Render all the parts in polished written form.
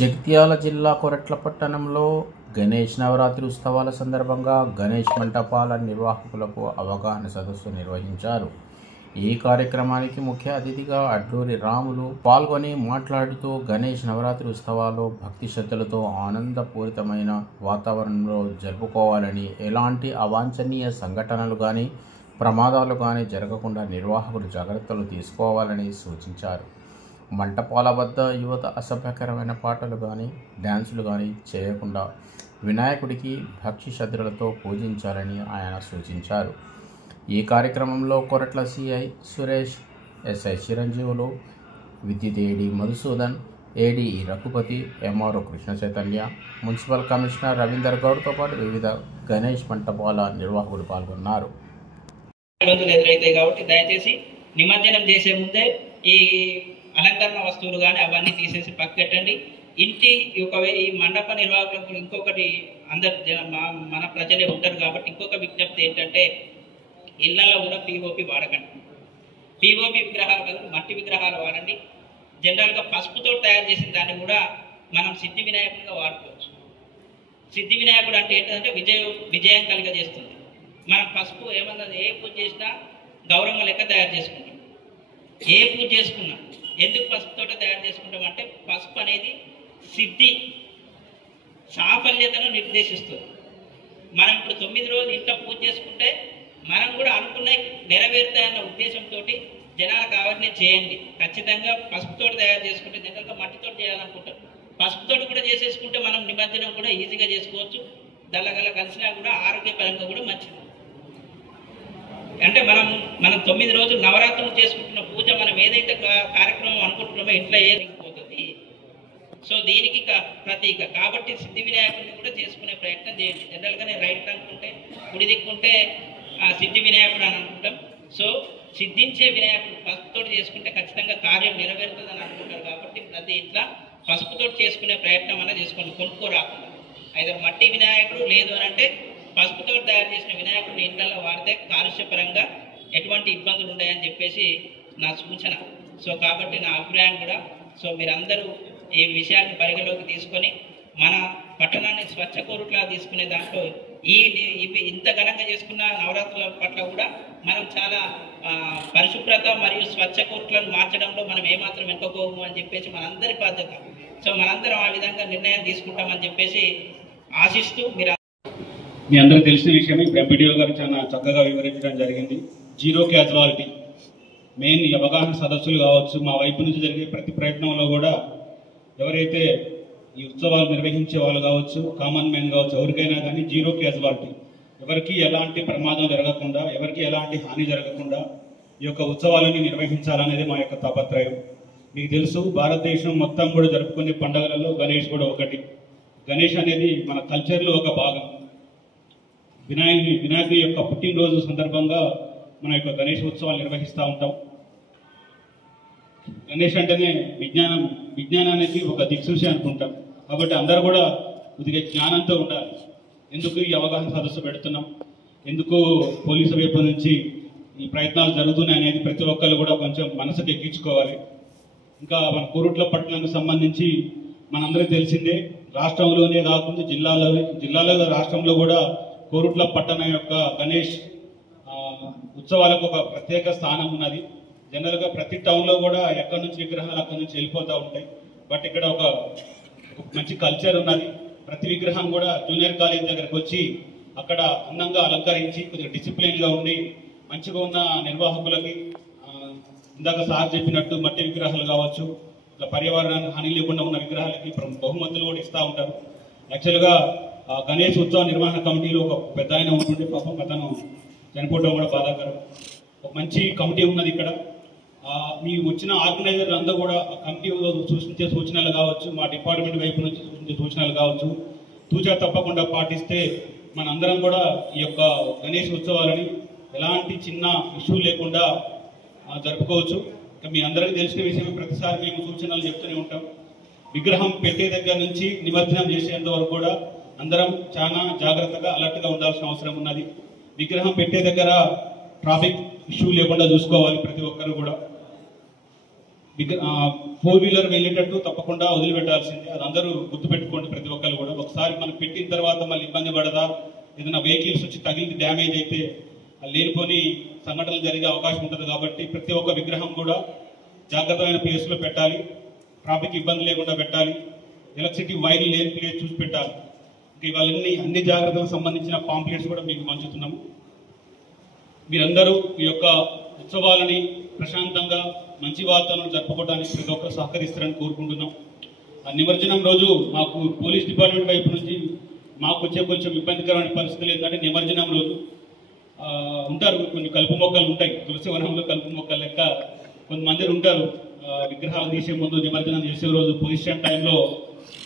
జగిత్యాల జిల్లా కొరట్ల పట్టణంలో గణేష్ నవరాత్రి ఉత్సవాల సందర్భంగా గణేష్ మంటపాల నిర్వాహకులకు అవగాహన సదస్సు నిర్వహించారు. ఈ కార్యక్రమానికి ముఖ్య అతిథిగా అడ్లూరి రాములు పాల్గొని మాట్లాడుతూ గణేష్ నవరాత్రి ఉత్సవాలు భక్తి శ్రద్ధలతో ఆనందపూరితమైన వాతావరణంలో జరుపుకోవాలని, ఎలాంటి అవాంఛనీయ సంఘటనలు కానీ ప్రమాదాలు కానీ జరగకుండా నిర్వాహకులు జాగ్రత్తలు తీసుకోవాలని సూచించారు. మంటపాల వద్ద యువత అసభ్యకరమైన పాటలు కానీ డ్యాన్సులు కానీ చేయకుండా వినాయకుడికి భక్తి శ్రద్ధలతో పూజించాలని ఆయన సూచించారు. ఈ కార్యక్రమంలో కొరట్ల సిఐ సురేష్, ఎస్ఐ చిరంజీవులు, విద్యుత్ AD Madhusudan, AD Raghupati, MRO Krishna Chaitanya, municipal commissioner Ravinder గౌడ్తో పాటు వివిధ గణేష్ మంటపాల నిర్వాహకులు పాల్గొన్నారు. ఎదురైతాయి కాబట్టి దయచేసి నిమజ్జనం చేసే ముందే ఈ అలంకరణ వస్తువులు కానీ అవన్నీ తీసేసి పక్కకెట్టండి. ఇంటి ఈ మండప నిర్వాహకులకు ఇంకొకటి, అందరు మన ప్రజలే ఉంటారు కాబట్టి ఇంకొక విజ్ఞప్తి ఏంటంటే, ఇళ్లలో కూడా పిఓపి వాడకండి. పిఓపి విగ్రహాలు కాదు, మట్టి విగ్రహాలు వాడండి. జనరల్గా పసుపుతో తయారు చేసిన దాన్ని కూడా మనం సిద్ధి వినాయకుడిగా వాడుకోవచ్చు. సిద్ధి వినాయకుడు అంటే ఏంటంటే విజయం కలిగజేస్తుంది. మనం పసుపు ఏమన్నా ఏ పూజ చేసినా గౌరవం లెక్క తయారు చేసుకుంటాం. ఏ పూజ చేసుకున్నా ఎందుకు పసుపుతో తయారు చేసుకుంటాం అంటే, పసుపు అనేది సిద్ధి సాఫల్యతను నిర్దేశిస్తుంది. మనం ఇప్పుడు 9 రోజులు ఇంట్లో పూజ చేసుకుంటే మనం కూడా అనుకున్న నెరవేరుతాయన్న ఉద్దేశంతో జనాలకు అవన్నీ చేయండి. ఖచ్చితంగా పసుపుతో తయారు చేసుకుంటే, జనరల్గా మట్టితో చేయాలనుకుంటారు, పసుపుతో కూడా చేసేసుకుంటే మనం నిమజ్జనం కూడా ఈజీగా చేసుకోవచ్చు. దల్లగల కలిసినా కూడా ఆరోగ్యపరంగా కూడా మంచిది. అంటే మనం 9 రోజులు నవరాత్రులు చేసుకుంటున్న పూజ, మనం ఏదైతే కార్యక్రమం అనుకుంటున్నామో ఇంట్లో ఏదిపోతుంది. సో దీనికి ప్రతీక కాబట్టి సిద్ధి వినాయకుడిని కూడా చేసుకునే ప్రయత్నం చేయండి. జనరల్గానే రైట్ అనుకుంటే, కుడి దిక్కుంటే సిద్ధి వినాయకుడు అని అనుకుంటాం. సో సిద్ధించే వినాయకుడు పసుపుతో చేసుకుంటే ఖచ్చితంగా కార్యం నెరవేరుతుందని అనుకుంటారు. కాబట్టి ప్రతి ఇట్లా పసుపుతో చేసుకునే ప్రయత్నం అలా చేసుకోండి, కొనుక్కోరాకుండా. అయితే మట్టి వినాయకుడు లేదు అని అంటే పసుపుతో తయారు చేసిన వినాయకుడిని ఇంట్లో వాడితే కాలుష్యపరంగా ఎటువంటి ఇబ్బందులు ఉన్నాయని చెప్పేసి నా సూచన. సో కాబట్టి నా అభిప్రాయం కూడా, సో మీరందరూ ఈ విషయాన్ని పరిగణలోకి తీసుకొని మన పట్టణాన్ని స్వచ్ఛ కోరుట్లా తీసుకునే దాంట్లో ఇవి ఇంత ఘనంగా చేసుకున్న నవరాత్రుల పట్ల కూడా మనం చాలా పరిశుభ్రత మరియు స్వచ్ఛ కోరుట్లను మార్చడంలో మనం ఏమాత్రం వెనుకోము అని చెప్పేసి మనందరి బాధ్యత. సో మనందరం ఆ విధంగా నిర్ణయం తీసుకుంటామని చెప్పేసి ఆశిస్తూ, మీ అందరికీ తెలిసిన విషయమే ఎంపీడీఓ గారు చాలా చక్కగా వివరించడం జరిగింది. జీరో క్యాజువాలిటీ మెయిన్ అవగాహన సదస్సులు కావచ్చు, మా వైపు నుంచి జరిగే ప్రతి ప్రయత్నంలో కూడా ఎవరైతే ఈ ఉత్సవాలు నిర్వహించే వాళ్ళు కావచ్చు, కామన్ మ్యాన్ కావచ్చు, ఎవరికైనా కానీ జీరో క్యాజువాలిటీ, ఎవరికి ఎలాంటి ప్రమాదం జరగకుండా, ఎవరికి ఎలాంటి హాని జరగకుండా ఈ యొక్క ఉత్సవాలని నిర్వహించాలనేది మా యొక్క తాపత్రయం. మీకు తెలుసు, భారతదేశం మొత్తం కూడా జరుపుకునే పండుగలలో గణేష్ కూడా ఒకటి. గణేష్ అనేది మన కల్చర్లో ఒక భాగం. వినాయకుడి యొక్క పుట్టినరోజు సందర్భంగా మన యొక్క గణేష్ ఉత్సవాలు నిర్వహిస్తూ ఉంటాం. గణేష్ అంటేనే విజ్ఞానానికి ఒక దిక్సూచి అనుకుంటాం. కాబట్టి అందరూ కూడా కొద్దిగా జ్ఞానంతో ఉండాలి. ఎందుకు ఈ అవగాహన సదస్సు పెడుతున్నాం, ఎందుకు పోలీసు వైపు నుంచి ఈ ప్రయత్నాలు జరుగుతున్నాయి అనేది ప్రతి ఒక్కరు కూడా కొంచెం మనసుకు ఎక్కించుకోవాలి. ఇంకా మన కోరుట్ల పట్టణానికి సంబంధించి మనందరికీ తెలిసిందే, రాష్ట్రంలోనే కాకుండా జిల్లాలో రాష్ట్రంలో కూడా కోరుట్ల పట్టణం యొక్క గణేష్ ఉత్సవాలకు ఒక ప్రత్యేక స్థానం ఉన్నది. జనరల్గా ప్రతి టౌన్లో కూడా ఎక్కడి నుంచి విగ్రహాలు అక్కడి నుంచి వెళ్ళిపోతూ ఉంటాయి. బట్ ఇక్కడ ఒక మంచి కల్చర్ ఉన్నది. ప్రతి విగ్రహం కూడా జూనియర్ కాలేజ్ దగ్గరకు వచ్చి అక్కడ అందంగా అలంకరించి కొద్దిగా డిసిప్లిన్గా ఉండి మంచిగా ఉన్న నిర్వాహకులకి, ఇందాక సార్ చెప్పినట్టు మట్టి విగ్రహాలు కావచ్చు, ఇట్లా పర్యావరణానికి హాని లేకుండా ఉన్న విగ్రహాలకి బహుమతులు కూడా ఇస్తూ ఉంటారు. యాక్చువల్గా గణేష్ ఉత్సవ నిర్వహణ కమిటీలో ఒక పెద్ద ఆయన ఉంటుండే, పాపం అతను చనిపోవడం కూడా బాధాకరం. ఒక మంచి కమిటీ ఉన్నది ఇక్కడ. మీ వచ్చిన ఆర్గనైజర్లు అందరూ కూడా కమిటీలో సూచించే సూచనలు కావచ్చు, మా డిపార్ట్మెంట్ వైపు నుంచి సూచించే సూచనలు కావచ్చు, తూచా తప్పకుండా పాటిస్తే మనందరం కూడా ఈ యొక్క గణేష్ ఉత్సవాలని ఎలాంటి చిన్న ఇష్యూ లేకుండా జరుపుకోవచ్చు. మీ అందరికీ తెలిసిన విషయమే, ప్రతిసారి మేము సూచనలు చెప్తూనే ఉంటాం. విగ్రహం పెట్టే దగ్గర నుంచి నిమజ్జనం చేసేంత వరకు కూడా అందరం చాలా జాగ్రత్తగా అలర్ట్గా ఉండాల్సిన అవసరం ఉన్నది. విగ్రహం పెట్టే దగ్గర ట్రాఫిక్ ఇష్యూ లేకుండా చూసుకోవాలి ప్రతి ఒక్కరు కూడా. 4 వీలర్ వెళ్ళేటట్టు తప్పకుండా వదిలిపెట్టాల్సిందే. అది అందరూ గుర్తుపెట్టుకోండి ప్రతి ఒక్కరు కూడా. ఒకసారి మనం పెట్టిన తర్వాత మళ్ళీ ఇబ్బంది పడదా, ఏదైనా వెహికల్స్ వచ్చి తగిలి డ్యామేజ్ అయితే లేనిపోని సంఘటనలు జరిగే అవకాశం ఉంటుంది. కాబట్టి ప్రతి ఒక్క విగ్రహం కూడా జాగ్రత్తమైన ప్లేస్లో పెట్టాలి, ట్రాఫిక్ ఇబ్బంది లేకుండా పెట్టాలి, ఎలక్ట్రిసిటీ వైర్లు లేని ప్లేస్ చూసి పెట్టాలి. ఇవన్నీ అన్ని జాగ్రత్తలకు సంబంధించిన పాంప్లెట్స్ కూడా మీకు పంచుతున్నాము. మీరందరూ ఈ యొక్క ఉత్సవాలని ప్రశాంతంగా మంచి వాతావరణం జరుపుకోవడానికి ప్రతి ఒక్కరు సహకరిస్తారని కోరుకుంటున్నాం. నిమజ్జనం రోజు మాకు పోలీస్ డిపార్ట్మెంట్ వైపు నుంచి మాకు వచ్చే కొంచెం ఇబ్బందికరమైన పరిస్థితులు ఏంటంటే, నిమజ్జనం రోజు ఉంటారు కొన్ని కలుపు మొక్కలు ఉంటాయి, తులసి వనంలో కలుపు మొక్కలు లెక్క కొంతమంది ఉంటారు. విగ్రహాలు తీసే ముందు నిమజ్జనం చేసే రోజు పొజిషన్ టైంలో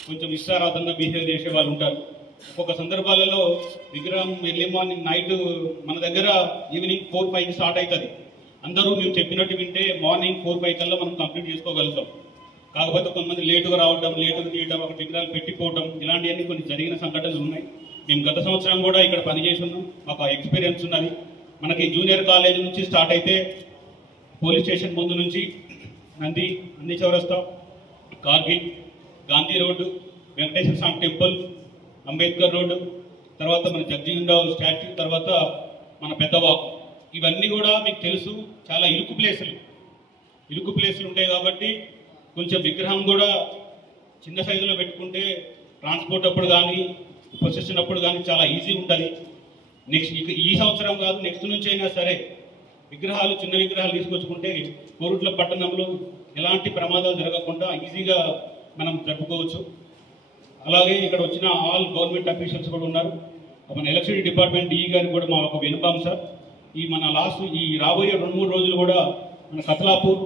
కొంచెం ఇష్టారాధంగా బిహేవ్ చేసే వాళ్ళు ఉంటారు. ఒక్కొక్క సందర్భాలలో విగ్రహం ఎర్లీ మార్నింగ్ నైట్ మన దగ్గర ఈవినింగ్ 4-5 స్టార్ట్ అవుతుంది. అందరూ మేము చెప్పినట్టు వింటే మార్నింగ్ 4-5 కల్లా మనం కంప్లీట్ చేసుకోగలుగుతాం. కాకపోతే కొంతమంది లేటుగా రావడం, లేటుగా తీయడం, ఒక విగ్రహాలు పెట్టిపోవడం, ఇలాంటివన్నీ కొన్ని జరిగిన సంఘటనలు ఉన్నాయి. మేము గత సంవత్సరం కూడా ఇక్కడ పనిచేసి ఉన్నాం, మాకు ఎక్స్పీరియన్స్ ఉన్నది. మనకి జూనియర్ కాలేజ్ నుంచి స్టార్ట్ అయితే పోలీస్ స్టేషన్ ముందు నుంచి నంది చౌరస్తా, కార్గిల్, గాంధీ రోడ్డు, వెంకటేశ్వర స్వామి టెంపుల్, అంబేద్కర్ రోడ్డు, తర్వాత మన జగ్జీవన్రావు స్టాచ్యూ, తర్వాత మన పెద్దవాకు, ఇవన్నీ కూడా మీకు తెలుసు చాలా ఇరుకు ప్లేసులు ఉంటాయి. కాబట్టి కొంచెం విగ్రహం కూడా చిన్న సైజులో పెట్టుకుంటే ట్రాన్స్పోర్ట్ అప్పుడు కానీ ప్రొసెషన్ అప్పుడు కానీ చాలా ఈజీ ఉంటుంది. నెక్స్ట్ ఈ సంవత్సరం కాదు, నెక్స్ట్ నుంచి అయినా సరే విగ్రహాలు చిన్న విగ్రహాలు తీసుకొచ్చుకుంటే కోరుట్ల పట్టణంలో ఎలాంటి ప్రమాదాలు జరగకుండా ఈజీగా మనం జరుపుకోవచ్చు. అలాగే ఇక్కడ వచ్చిన ఆల్ గవర్నమెంట్ అఫీషియల్స్ కూడా ఉన్నారు. మన ఎలక్ట్రిసిటీ డిపార్ట్మెంట్ డిఈ గారికి కూడా మా ఒక వినపం సార్. మన ఈ రాబోయే 2-3 రోజులు కూడా మన కతలాపూర్,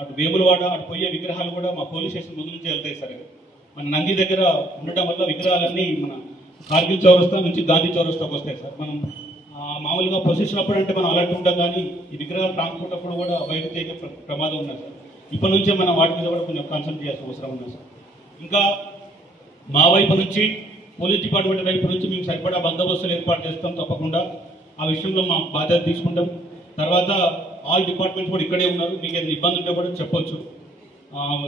అటు వేములవాడ, అటు పోయే విగ్రహాలు కూడా మా పోలీస్ స్టేషన్ ముందు నుంచి వెళ్తాయి సార్. మన నంది దగ్గర ఉండటం వల్ల విగ్రహాలన్నీ మన కార్గిల్ చౌరస్తా నుంచి గాంధీ చౌరస్తాకు వస్తాయి సార్. మనం మామూలుగా పొజిషన్ అప్పుడు అంటే మనం అలర్ట్ ఉంటాం, కానీ ఈ విగ్రహాలు ట్రాన్స్పోర్ట్ అప్పుడు కూడా బయటకు తెగే ప్రమాదం ఉన్నది సార్. ఇప్పటి నుంచే మనం వాటి మీద కూడా కొంచెం కాన్సన్ట్రేట్ చేయాల్సిన అవసరం ఉంది సార్. ఇంకా మా వైపు నుంచి పోలీస్ డిపార్ట్మెంట్ వైపు నుంచి మేము సరిపడా బందోబస్తులు ఏర్పాటు చేస్తాం. తప్పకుండా ఆ విషయంలో మా బాధ్యత తీసుకుంటాం. తర్వాత ఆల్ డిపార్ట్మెంట్స్ కూడా ఇక్కడే ఉన్నారు, మీకు ఏదైనా ఇబ్బంది ఉంటే కూడా చెప్పొచ్చు.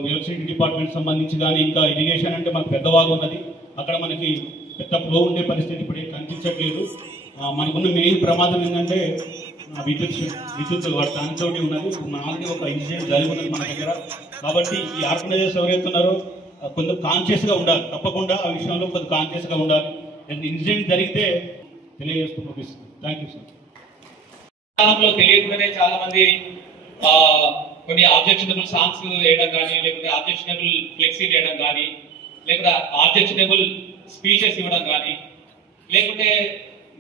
ఎలక్ట్రిసిటీ డిపార్ట్మెంట్ సంబంధించి కానీ, ఇంకా ఇరిగేషన్ అంటే మనకు పెద్దవాగు ఉన్నది, అక్కడ మనకి పెద్ద ఫ్లో ఉండే పరిస్థితి ఇప్పుడు కనిపించట్లేదు. మనకున్న మెయిన్ ప్రమాదం ఏంటంటే విద్యుత్ ట్రాన్స్పోర్ట్ ఉన్నది. ఆల్రెడీ ఒక ఇన్సిడెంట్ జరిగి ఉన్నది మన దగ్గర. కాబట్టి ఈ ఆర్గనైజర్స్ ఎవరైతే ఉన్నారో కొంచెం కాన్షియస్గా ఉండాలి, తప్పకుండా ఆ విషయంలో కొంచెం కాన్షియస్గా ఉండాలి. ఇన్సిడెంట్ జరిగితే తెలియజేస్తూ ముగిస్తుంది. Thank you sir. కాలంలో తెలియకుండానే చాలా మంది కొన్ని ఆబ్జెక్షనబుల్ సాంగ్స్ వేయడం కానీ, లేకపోతే ఆబ్జెక్షనబుల్ ఫ్లెక్సీ వేయడం కానీ, లేకపోతే ఆబ్జెక్షనబుల్ స్పీచెస్ ఇవ్వడం కానీ, లేకుంటే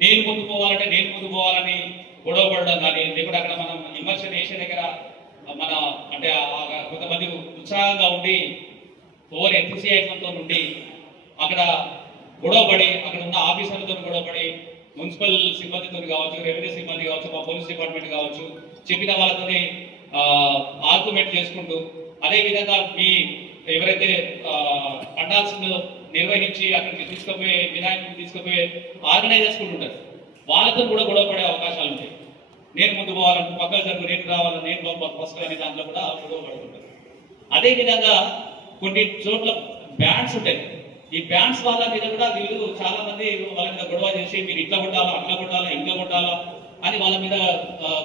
నేను ముందు పోవాలంటే నేను ముందు పోవాలని గొడవ పడడం కానీ, లేకుంటే అక్కడ మనం ఇమర్షన్ వేసే దగ్గర మన అంటే కొంతమంది ఉత్సాహంగా ఉండి ఓవర్ ఎంతూసియాజంతో ఉండి అక్కడ గొడవపడి, అక్కడ ఉన్న ఆఫీసర్లతో గొడవపడి, మున్సిపల్ సిబ్బందితో కావచ్చు, రెవెన్యూ సిబ్బంది కావచ్చు, మా పోలీస్ డిపార్ట్మెంట్ కావచ్చు, చెప్పిన వాళ్ళతోనే ఆర్గ్యుమెంట్ చేసుకుంటూ, అదేవిధంగా మీ ఎవరైతే పండాల్స్ నిర్వహించి అక్కడికి తీసుకుపోయే వినాయకుడిని తీసుకుపోయే ఆర్గనైజర్స్ కూడా ఉంటారు, వాళ్ళతో కూడా గొడవపడే అవకాశాలు ఉంటాయి. నేను ముందు పోవాలంటే పక్కన జరుగు, నేను రావాలని, నేను ఫస్ట్ అనే దాంట్లో కూడా గొడవ పడుతుంటారు. అదేవిధంగా కొన్ని చోట్ల బ్యాండ్స్ ఉంటాయి. ఈ బ్యాండ్స్ వాళ్ళ మీద కూడా వీళ్ళు చాలా మంది వాళ్ళ మీద గొడవ చేసి మీరు ఇట్లా కొట్టాలా, అట్లా కొట్టాలా, ఇంకా కొట్టాలా అని వాళ్ళ మీద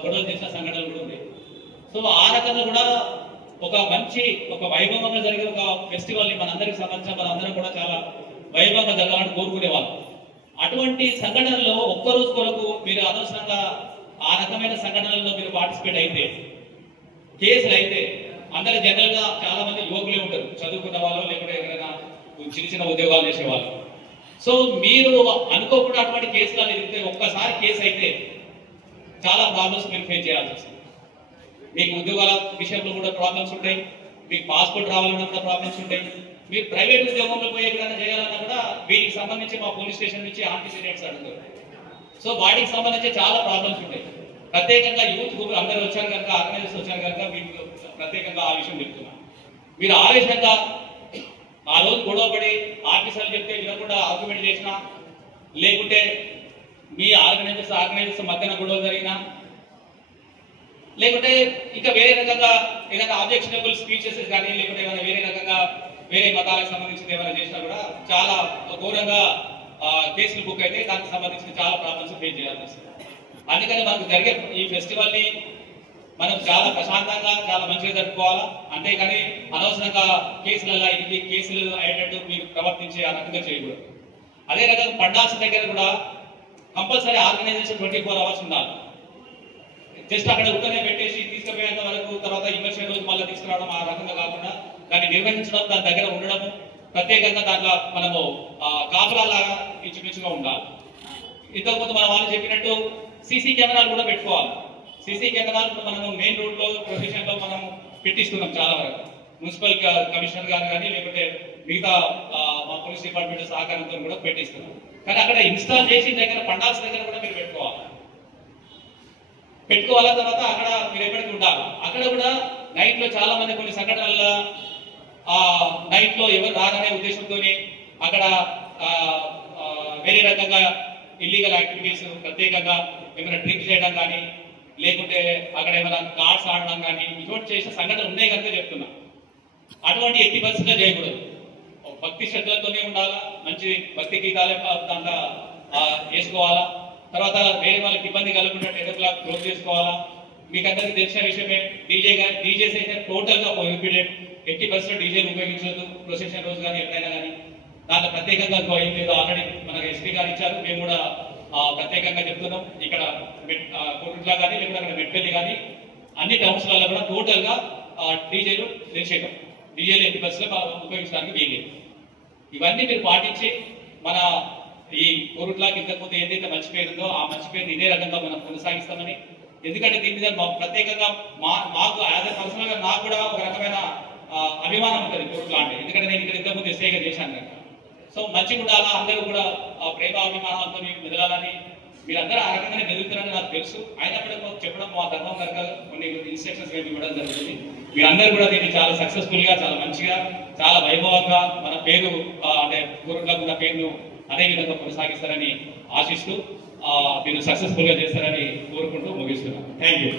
గొడవ చేసిన సంఘటనలు కూడా ఉన్నాయి. సో ఆ రకంగా కూడా ఒక వైభవంగా జరిగే ఒక ఫెస్టివల్ ని మనందరికి సంబంధించిన మనందరం కూడా చాలా వైభవంగా జరగాలని కోరుకునేవాళ్ళు. అటువంటి సంఘటనలో ఒక్కరోజు కొరకు మీరు అనవసరంగా ఆ రకమైన సంఘటనల్లో మీరు పార్టిసిపేట్ అయితే, కేసులు అయితే, అందరు జనరల్ గా చాలా మంది యువకులే ఉంటారు, చదువుకున్న వాళ్ళు, లేకుంటే ఎవరైనా చిన్న చిన్న ఉద్యోగాలు చేసేవాళ్ళు. సో మీరు అనుకోకుండా అటువంటి కేసులు అనేది ఒక్కసారి కేసు అయితే చాలా ప్రాబ్లమ్స్ మీరు ఫేస్ చేయాల్సి వస్తుంది. మీకు ఉద్యోగాల విషయంలో కూడా ప్రాబ్లమ్స్ ఉంటాయి, మీకు పాస్పోర్ట్ రావాలన్నా కూడా ప్రాబ్లమ్స్ ఉంటాయి, మీరు ప్రైవేట్ ఉద్యోగంలో పోయి ఎక్కడైనా చేయాలన్నా కూడా వీటికి సంబంధించి మా పోలీస్ స్టేషన్ నుంచి ఆంటీసిడెంట్స్ అడుగుతారు. సో వాటికి సంబంధించి చాలా ప్రాబ్లమ్స్ ఉంటాయి. ప్రత్యేకంగా యూత్ గ్రూప్ అందరూ వచ్చారు కనుక, ఆర్గనైజర్స్ వచ్చారు కనుక మీకు ప్రత్యేకంగా ఆ విషయం చెప్తున్నాను. మీరు ఆవేశంగా ఆ రోజు గొడవపడి ఆఫీసర్లు చెప్తే వినకుండా ఆర్గ్యుమెంట్ చేసినా, లేకుంటే మీ ఆర్గనైజర్స్ మధ్యన గొడవ జరిగినా, లేకుంటే ఇంకా వేరే రకంగా ఏదైనా ఆబ్జెక్షనబుల్ స్పీచెస్ కానీ లేకుంటే ఏమైనా వేరే రకంగా వేరే మతాలకు సంబంధించిన ఏమైనా చేసినా కూడా చాలా ఘోరంగా కేసులు బుక్ అయితే దానికి సంబంధించిన చాలా ప్రాబ్లమ్స్ ఫేస్ చేయాల్సి వస్తుంది. అందుకని మనకు జరిగే ఈ ఫెస్టివల్ ని మనం చాలా ప్రశాంతంగా చాలా మంచిగా జరుపుకోవాలా. అంతేకాని అనవసరంగా కేసులలో ఇది కేసులు అయ్యేటట్టు మీరు ప్రవర్తించే ఆ రకంగా చేయకూడదు. అదే రకంగా పండాల్సిన దగ్గర కూడా కంపల్సరీ ఆర్గనైజేషన్ 24 hours ఉండాలి. జస్ట్ అక్కడ ఉత్తనే పెట్టేసి తీసుకుపోయేంత వరకు తర్వాత ఇన్వెస్టర్ రోజు మళ్ళీ తీసుకురావడం ఆ రకంగా కాకుండా దాన్ని నిర్వహించడం, దాని దగ్గర ఉండడం, ప్రత్యేకంగా దాంట్లో మనము కాపలాలాగా ఇంచుమించుగా ఉండాలి. ఇంతకుముందు మన వాళ్ళు చెప్పినట్టు సీసీ కెమెరాలు కూడా పెట్టుకోవాలి. సీసీ కెమెరాలు ఇప్పుడు మనము మెయిన్ రోడ్ లో ప్రొఫెషన్ లో మనం పెట్టిస్తున్నాం చాలా వరకు. మున్సిపల్ కమిషనర్ గారు కానీ లేకపోతే మిగతా మా పోలీస్ డిపార్ట్మెంట్ సహకారంతో కూడా పెట్టిస్తున్నాం. కానీ అక్కడ ఇన్స్టాల్ చేసిన దగ్గర పండాల్సిన దగ్గర కూడా మీరు పెట్టుకోవాల. తర్వాత అక్కడ మీరు ఎప్పటికీ ఉండాలి. అక్కడ కూడా నైట్ లో చాలా మంది కొన్ని సంఘటనల నైట్ లో ఎవరు రారనే ఉద్దేశంతో అక్కడ వేరే రకంగా ఇల్లీగల్ యాక్టివిటీస్, ప్రత్యేకంగా ఏమైనా డ్రింక్ చేయడం కానీ లేకుంటే అక్కడ ఏమైనా కార్డ్స్ ఆడడం కానీ ఇటువంటి చేసిన సంఘటనలు ఉన్నాయి కనుక చెప్తున్నా. అటువంటి ఎట్టి పరిస్థితుల్లో చేయకూడదు. భక్తి శ్రద్ధలతోనే ఉండాలా, మంచి భక్తి గీతాలే దాంట్లో వేసుకోవాలా. తర్వాత వేరే వాళ్ళకి ఇబ్బంది కలగకుండా 10 o'clock క్లోజ్ చేసుకోవాలా. మీకు అందరికి తెలిసిన విషయమే, డీజేస్ అయితే టోటల్ గా ప్రొహిబిటెడ్. ఎట్టి పరిస్థితుల్లో డీజేలు ఉపయోగించవద్దు ప్రొసెషన్ రోజు కానీ ఎప్పుడైనా కానీ. దాంట్లో ప్రత్యేకంగా ఏం లేదు, ఆల్రెడీ మనకు ఎస్పీ గారు ఇచ్చారు, మేము కూడా ప్రత్యేకంగా చెప్తున్నాం. ఇక్కడ కోరుట్లా కానీ లేకపోతే అక్కడ మెట్పల్లి కానీ అన్ని టౌన్స్లలో కూడా టోటల్ గా డీజేలు నిషేధం. డీజేలు ఎట్టి పరిస్థితుల్లో ఉపయోగించడానికి వీలేదు. ఇవన్నీ మీరు పాటించి మన ఈ కోరుట్లాకి ఇంతకుముందు ఏదైతే మంచి పేరు ఉందో ఆ మంచి పేరుని ఇదే రకంగా మనం కొనసాగిస్తామని. ఎందుకంటే దీని మీద ప్రత్యేకంగా మాకు యాజ్ ఎ పర్సనల్ గా నాకు కూడా ఒక రకమైన అభిమానం ఉంటుంది కోరుట్లా అంటే. ఎందుకంటే నేను ఇక్కడ ఇంతకుముందు ఎస్ఐగా చేశాను కనుక. సో మంచిగా ఉండాలా, అందరూ కూడా ప్రేమ అభిమానాలతో మెదలాలని మీరందరూ ఆ రకంగానే మెదులుతున్నారని నాకు తెలుసు. అయినప్పుడు చెప్పడం మా ధర్మం కనుక కొన్ని ఇన్స్ట్రక్షన్స్ మేము ఇవ్వడం జరుగుతుంది. మీరందరూ కూడా దీన్ని చాలా సక్సెస్ఫుల్ గా, చాలా మంచిగా, చాలా వైభవంగా మన పేరు అంటే కోరుట్లకు ఉన్న పేరును అదే విధంగా కొనసాగిస్తారని ఆశిస్తూ మీరు సక్సెస్ఫుల్ గా చేస్తారని కోరుకుంటూ ముగిస్తున్నాను. Thank you.